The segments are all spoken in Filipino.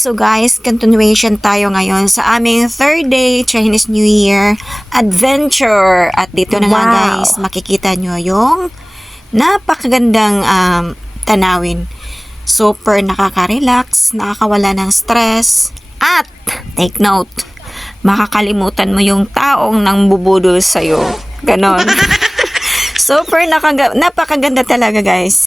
So guys, continuation tayo ngayon sa aming third day Chinese New Year adventure. At dito na nga guys, makikita nyo yung napakagandang tanawin. Super nakaka-relax, nakakawala ng stress. At, take note, makakalimutan mo yung taong nang bubudol sa'yo. Ganon. Super napakaganda talaga guys.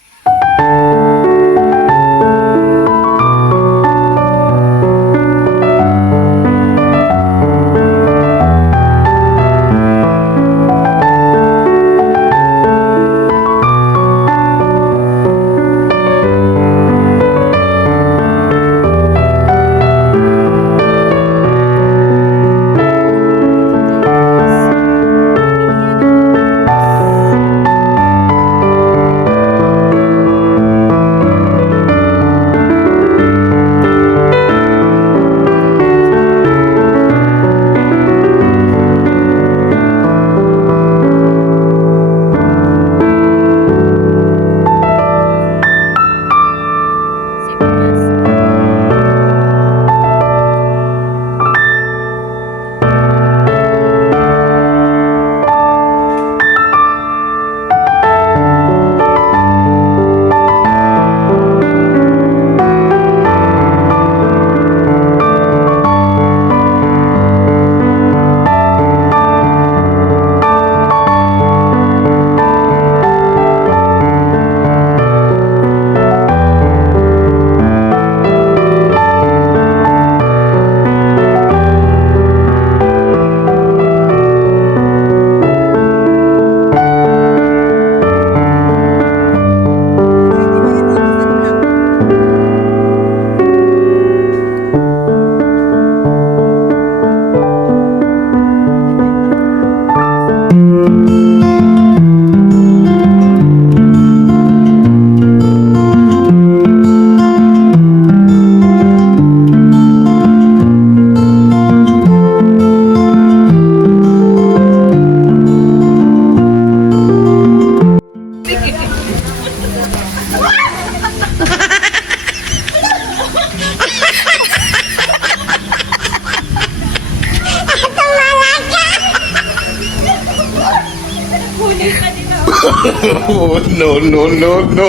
Oh, no, no, no, no.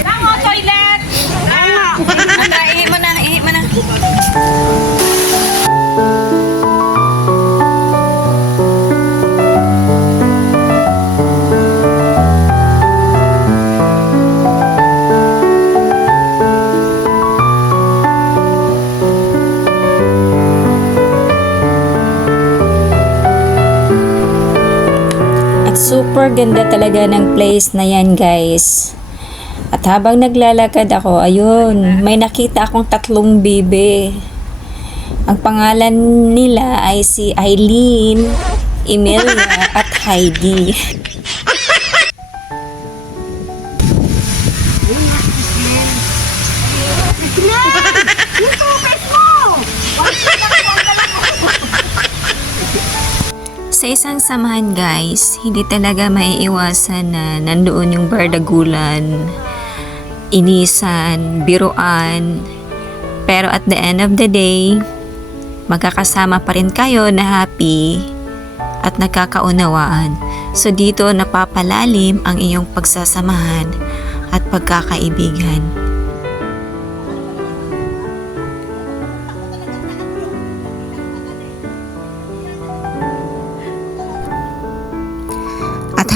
Tango, toilet! Ihi mo na, ihi mo na. Super ganda talaga ng place na yan guys. At habang naglalakad ako, ayun, may nakita akong 3 bibe. Ang pangalan nila ay si Eileen, Emilia at Heidi. Sa isang samahan guys, hindi talaga maiiwasan na nandoon yung bardagulan, inisan, biruan. Pero at the end of the day, magkakasama pa rin kayo na happy at nagkakaunawaan. So dito napapalalim ang iyong pagsasamahan at pagkakaibigan.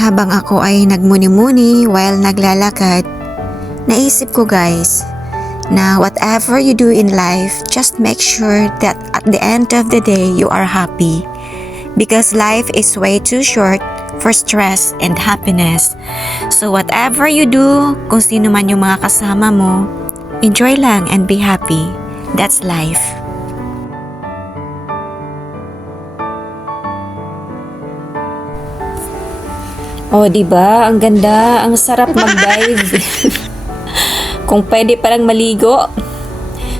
Habang ako ay nagmuni-muni while naglalakad, naisip ko guys, na whatever you do in life, just make sure that at the end of the day, you are happy. Because life is way too short for stress and happiness. So whatever you do, kung sino man yung mga kasama mo, enjoy lang and be happy. That's life. Oh, di ba? Ang ganda, ang sarap mag-dive. Kung pwede palang maligo.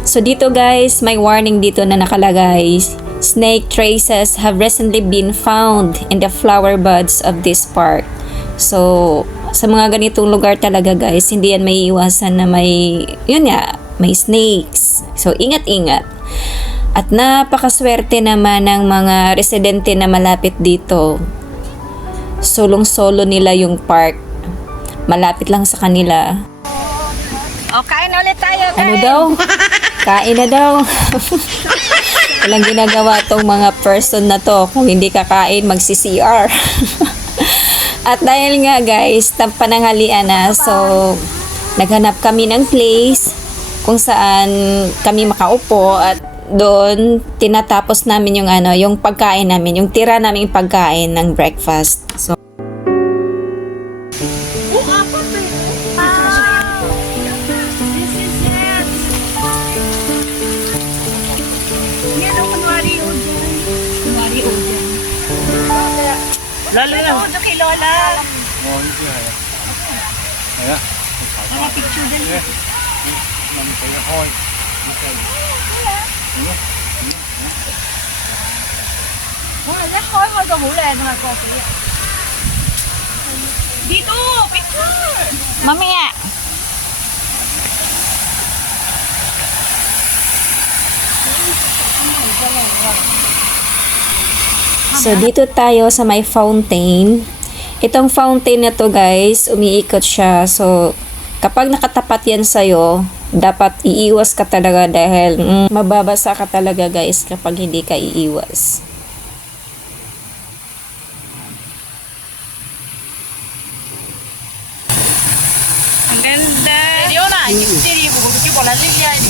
So dito guys, may warning dito na nakalagay. snake traces have recently been found in the flower buds of this park. So, sa mga ganitong lugar talaga guys, hindi yan may iwasan na may snakes. So, ingat-ingat. At napakaswerte naman ng mga residente na malapit dito. Solong-solo nila yung park. Malapit lang sa kanila. O, kain na ulit tayo, guys. Ano daw? Kain na daw. Walang ginagawa tong mga person na to. Kung hindi kakain, magsi-CR. At dahil nga guys, pananghalian na, so naghanap kami ng place kung saan kami makaupo at doon tinatapos namin yung pagkain namin, yung tira naming pagkain ng breakfast. So Lalo na. Ito kay Lola. Dito, picture. mamaya. So, dito tayo sa may fountain. Itong fountain na to guys, umiikot siya. So, kapag nakatapat yan sa'yo, dapat iiwas ka talaga dahil mababasa ka talaga guys kapag hindi ka iiwas. Ang ganda. Yun na, yung siri ko, gusto ko lang yan.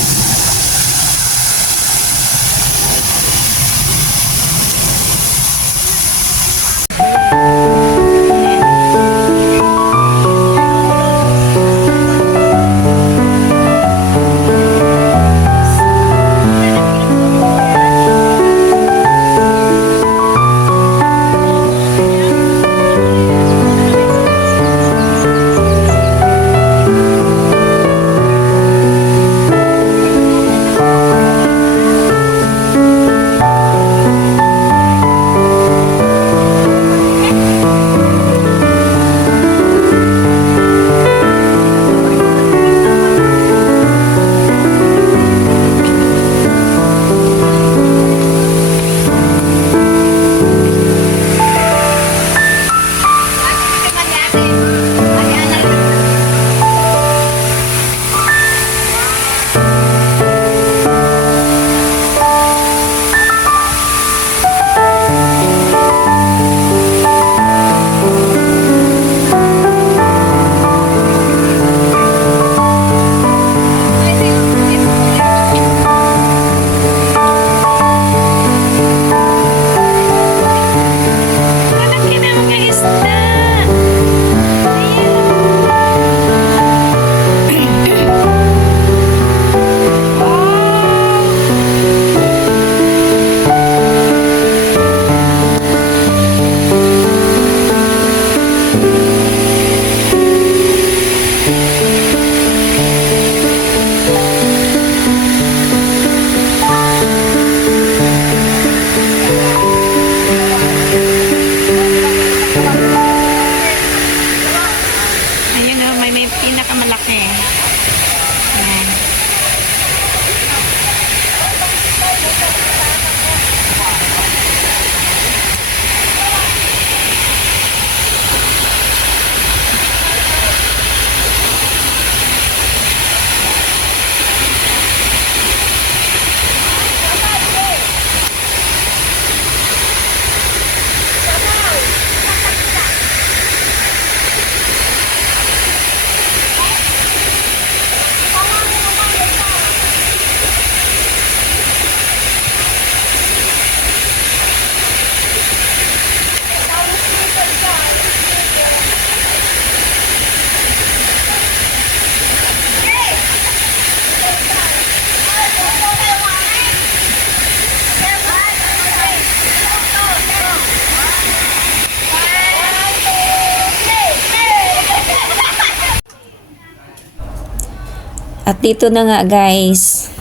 At dito na nga guys,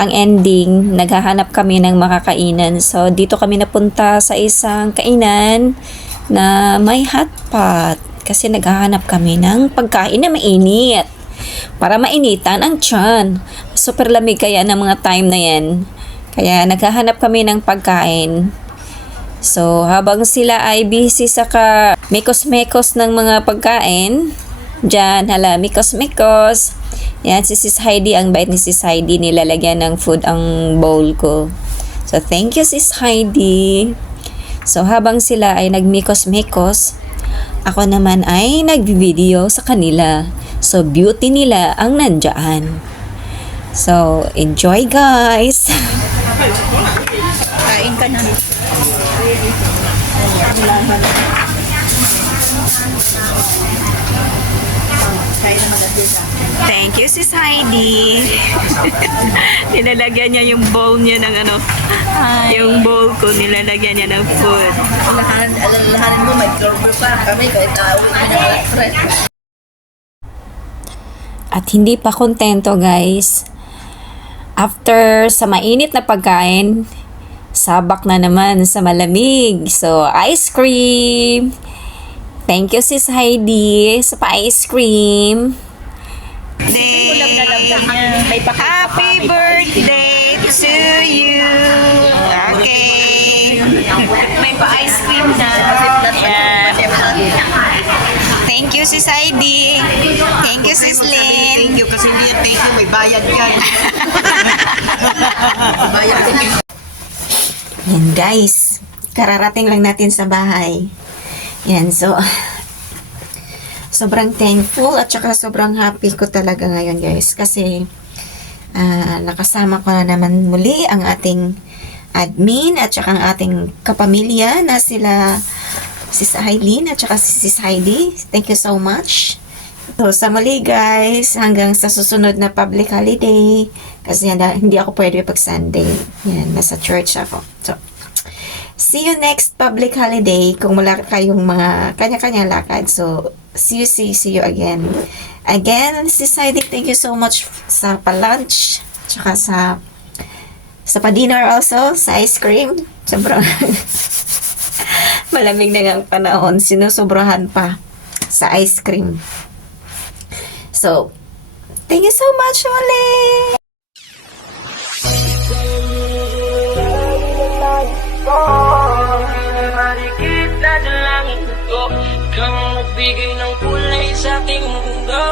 ang ending, naghahanap kami ng makakainan. So, dito kami napunta sa isang kainan na may hotpot. Kasi naghahanap kami ng pagkain na mainit. Para mainitan ang tiyan. Super lamig kaya ng mga time na yan. Kaya naghahanap kami ng pagkain. So, habang sila ay busy sa mekos-mekos ng mga pagkain, dyan, hala, mekos-mekos. Yan, si Sis Heidi, ang bait ni Sis Heidi, nilalagyan ng food ang bowl ko. So, thank you, Sis Heidi. So, habang sila ay nagmekos-mekos, ako naman ay nag-video sa kanila. So, beauty nila ang nandyan. So, enjoy, guys! Kain ka na. Thank you, Sis Heidi. Nilalagyan niya yung bowl niya ng ano. Yung bowl ko, nilalagyan niya ng food. Alalahanin mo, may turbo pa kami kahit tawid mo na fresh. At hindi pa kontento, guys. After sa mainit na pagkain, sabak na naman sa malamig. So, ice cream. Thank you, Sis Heidi, sa pa-ice cream. Happy birthday to you. Okay. May pa-ice cream na. Thank you, Sis Heidi. Thank you, Sis Lynn. Thank you kasi hindi yan thank you, may bayad yan. Bayad din. Yan, guys. Kararating lang natin sa bahay. Yan, so sobrang thankful at saka sobrang happy ko talaga ngayon, guys, kasi nakasama ko na naman muli ang ating admin at saka ang ating kapamilya na sila Sis Aileen at saka si Sis Heidi. Thank you so much. So, sa muli, guys, hanggang sa susunod na public holiday, kasi hindi ako pwede pag Sunday. Yan, nasa church ako. So, see you next public holiday kung wala kayong mga kanya-kanya lakad. So, see you again. Again, Sis Heidi, thank you so much sa pa-lunch, tsaka sa pa-dinner also, sa ice cream. Sobrang malamig na ang panahon, sinusobrahan pa sa ice cream. So, thank you so much ulit! Marikit na dalangin ko, ikaw ang magbigay ng kulay sa aking mundo.